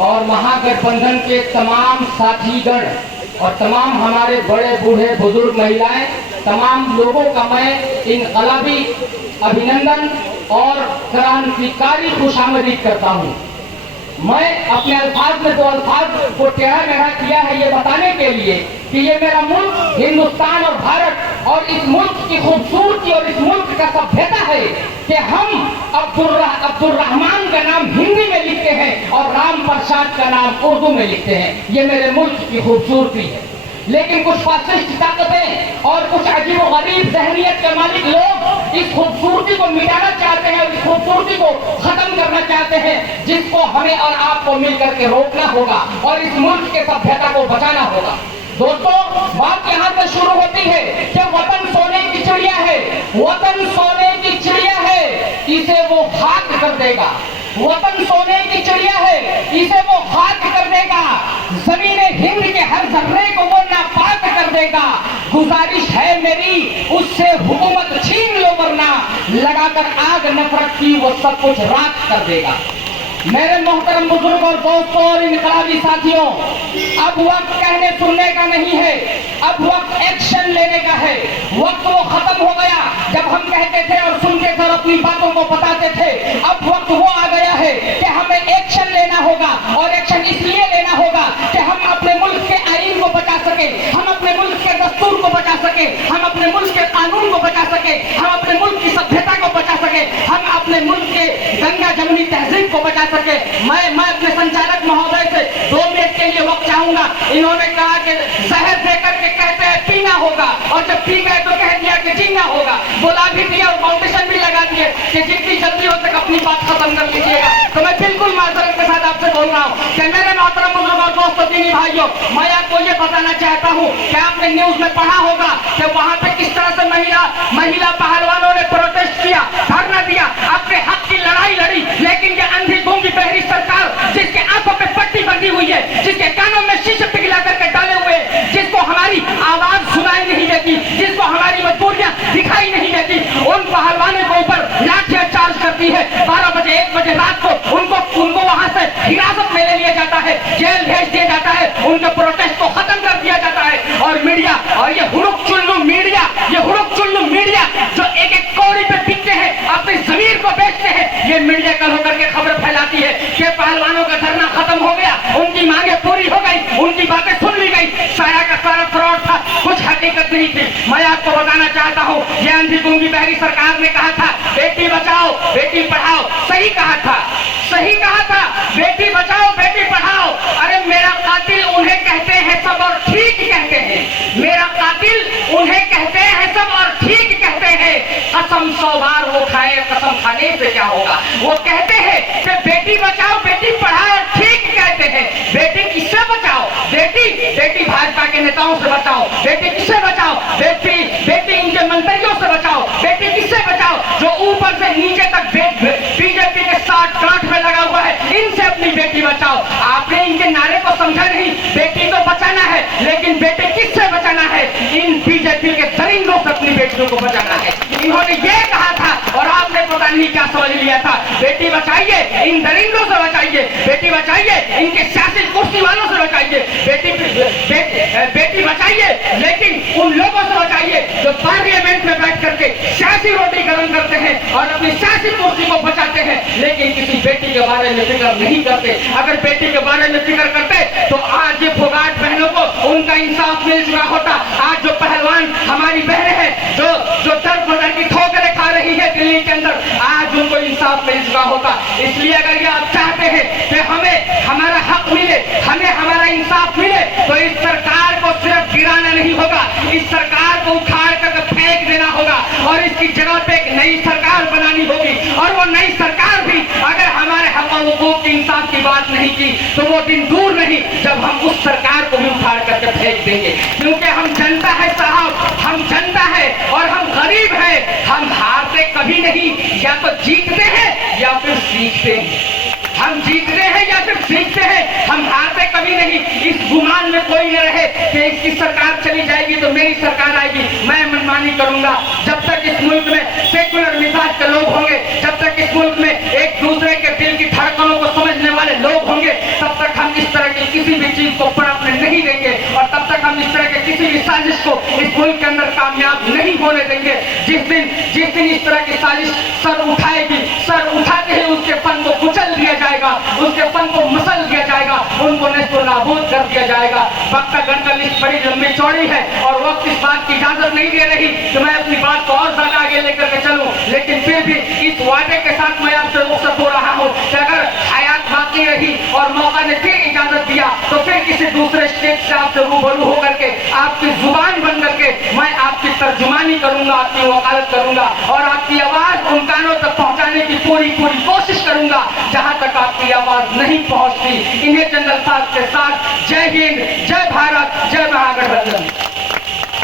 और महागठबंधन के तमाम साथीगण और तमाम हमारे बड़े बूढ़े बुजुर्ग महिलाएं, तमाम लोगों का मैं इनकलाबी अभिनंदन और क्रांतिकारी खुशामदीद करता हूं। मैं अपने अल्फाज में 2 अल्फाज को टेढ़ा मेढ़ा किया है ये बताने के लिए कि ये मेरा मुल्क हिंदुस्तान और भारत और इस मुल्क की खूबसूरती और इस मुल्क का सभ्यता है कि हम अब्दुल रहमान का नाम हिंदी में लिखते हैं और राम प्रसाद का नाम उर्दू में लिखते हैं। ये मेरे मुल्क की खूबसूरती है। लेकिन कुछ फासिस्ट ताकतें और कुछ अजीब और गरीब जहनियत के मालिक लोग इस खूबसूरती को मिटाना चाहते हैं और इस खूबसूरती को खत्म करना चाहते हैं, जिसको हमें और आपको मिलकर के रोकना होगा और इस मुल्क के सभ्यता को बचाना होगा। दोस्तों, बात यहाँ से शुरू होती है कि वतन सोने की चिड़िया है, वतन सोने की चिड़िया है, इसे वो खाक कर देगा। वतन सोने की चिड़िया है, इसे वो खाक कर देगा। जमीने हिंद के हर जर्रे को वो नापाक कर देगा। गुजारिश है मेरी, उससे हुकूमत छीन लो वरना लगाकर आग नफरत की वो सब कुछ राख कर देगा। मेरे मोहतरम बुजुर्ग और दोस्तों और इनकलाबी साथियों, अब वक्त कहने सुनने का नहीं है, अब वक्त एक्शन लेने का है। वक्त वो खत्म हो गया जब हम कहते थे और सुनते थे और अपनी बातों को बताते थे। अब वक्त वो आ गया है कि हमें एक्शन लेना होगा और एक्शन इसलिए लेना होगा कि हम अपने मुल्क के आईन को बचा सके, हम अपने मुल्क के दस्तूर को बचा सके, हम अपने मुल्क के कानून को बचा सके, हम अपने मुल्क की सभ्यता को बचा सके, हम अपने मुल्क के गंगा जमुनी तहजीब को बचा सके। मैं अपने संचालक महोदय से 2 मिनट के लिए वक्त चाहूंगा। इन्होंने कहा कि जहर देकर के कहते हैं पीना होगा और जब पी गए तो कह दिया कि जीना होगा। बुला भी दिया और फाउंडेशन भी लगा दिए कि जितनी जल्दी हो तक अपनी बात खत्म कर लीजिएगा। तो मैं बिल्कुल माजरत के साथ आपसे बोल रहा हूँ कि मेरे मोहतरम बुजुर्ग और दोस्तों दीनी भाइयों, मैं आपको ये बताना चाहता हूँ कि आपने न्यूज में पढ़ा होगा कि वहां पे किस तरह से महिला पहलवानों ने प्रोटेस्ट किया, धरना दिया, अपने हक की लड़ाई लड़ी। लेकिन ये अंधी गूंगी बहरी सरकार, जिसके आंखों पे पट्टी बंधी हुई है, जिसके कानों में शीशे पिघला करके डाले हुए, जिसको हमारी आवाज सुनाई नहीं देती, जिसको हमारी मजबूरियां दिखाई नहीं देती, उन पहलवानों के ऊपर लाठियां चार्ज करती है। 12 बजे 1 बजे रात को उनको वहां से हिरासत में ले लिया जाता है, जेल भेज दिया जाता है, उनके प्रोटेस्ट को खत्म कर दिया जाता है। और मीडिया और ये हुड़ुक चुल्लू मीडिया, ये हुड़ुक चुल्लू मीडिया जो एक एक कौड़ी पे बिकते हैं, अपनी जमीर को बेचते हैं, ये मीडिया कल होकर के खबर फैलाती है कि पहलवानों का धरना खत्म हो गया, उनकी मांगे पूरी हो गई, उनकी बातें सुन ली गई, सारा का सारा फ्रॉड था, कुछ हकीकत नहीं थी। मैं आपको बताना चाहता हूँ, ये अंधी गूंगी बहरी सरकार ने कहा था बेटी बचाओ बेटी पढ़ाओ, सही कहा था, सही कहा था, बेटी बचाओ बेटी पढ़ाओ। अरे मेरा कातिल उन्हें कहते हैं सब और ठीक कहते हैं, मेरा कातिल उन्हें कहते हैं सब और ठीक कहते हैं। कसम 100 बार वो खाए, कसम खाने से क्या होगा। वो कहते हैं कि बेटी बचाओ बेटी पढ़ाओ, ठीक कहते हैं। बेटी किससे बचाओ? बेटी भाजपा के नेताओं से बचाओ। बेटी किससे बचाओ? बेटी इनके मंत्रियों से बचाओ। बेटी किससे बचाओ? जो ऊपर से नीचे तक बीजेपी के साथ गांठ में लगा हुआ है, इनसे अपनी बेटी बचाओ। आपने इनके नारे को समझा नहीं। बेटी तो बचाना है, लेकिन बेटी किससे बचाना है? इन बीजेपी के दरिंदों से अपनी बेटियों को बचाना है। इन्होंने ये कहा था और आपने पता नहीं क्या समझ लिया था। बेटी बचाइए, इन दरिंदों से बचाइए, बेटी बचाइए, इनके सियासी कुर्सी वालों से बचाइए, बेटी बचाइए, लेकिन उन लोगों से बचाइए जो पार्लियामेंट में बैठ करके सियासी रोटीकरण करते हैं और अपनी सियासी कुर्सी को बचाते हैं, लेकिन किसी बेटी के बारे में फिक्र नहीं करते। अगर बेटी के बारे में फिक्र करते तो आज ये फोगाट बहनों को उनका इंसाफ मिल चुका होता। आज जो पहलवान हमारी बहनें हैं जो दर बदर की ठोकरें खा रही है दिल्ली के अंदर, आज उनको इंसाफ मिल चुका होता। इसलिए अगर ये आप चाहते हैं कि हमें हमारा हक मिले, हमें हमारा इंसाफ मिले, तो इस सरकार को सिर्फ गिराना नहीं होगा, इस सरकार को उखाड़ कर फेंक देना होगा और इसकी जगह पे एक नई सरकार बनानी होगी। और वो नई सरकार भी अगर हमारे हक और हुकूक की इंसाफ की बात नहीं की तो वो दिन दूर नहीं जब हम उस सरकार को भी उखाड़ करके फेंक देंगे। क्योंकि हम जनता है साहब, हम जनता है और हम गरीब है। हम हारते कभी नहीं, या तो जीतते हैं या फिर सीखते हैं। हम जीतते हैं या फिर सीखते हैं, हम हारते कभी नहीं। इस गुमान में कोई न रहे कि इसकी सरकार चली जाएगी तो मेरी सरकार आएगी, मैं मनमानी करूंगा। जब तक इस मुल्क में सेकुलर मिजाज के लोग होंगे, जब तक इस मुल्क में एक दूसरे के दिल की धड़कनों को समझने वाले लोग होंगे, तब तक इस मुल्क के अंदर कामयाब नहीं होने देंगे। जिस दिन इस तरह की साजिश सर उठाएगी, सर उठाते ही उसके फन को कुचल दिया जाएगा, उसके फन को मसल दिया जाएगा, उनको नेस्तो नाबूद कर दिया जाएगा। वक्त का गण का लिस्ट बड़ी लंबी चौड़ी है और वक्त इस बात की इजाजत नहीं दे रही कि मैं अपनी बात को और ज्यादा आगे लेकर के चलूं, लेकिन फिर भी इस वादे के साथ मैं आपसे रुखसत हो रहा हूं कि अगर हयात बाकी रही और मौका ने फिर इजाजत दिया तो फिर किसी दूसरे स्टेट से आपसे रूबरू होकर के आपकी जुबान बन करके मैं आपकी तर्जुमानी करूंगा, आपकी वकालत करूंगा और आपकी आवाज उन कानों तक पहुंचाने की पूरी कोशिश करूंगा जहां तक आपकी आवाज नहीं पहुंचती। इन्हें जनरल साहब के साथ जय हिंद, जय भारत, जय महागठबंधन।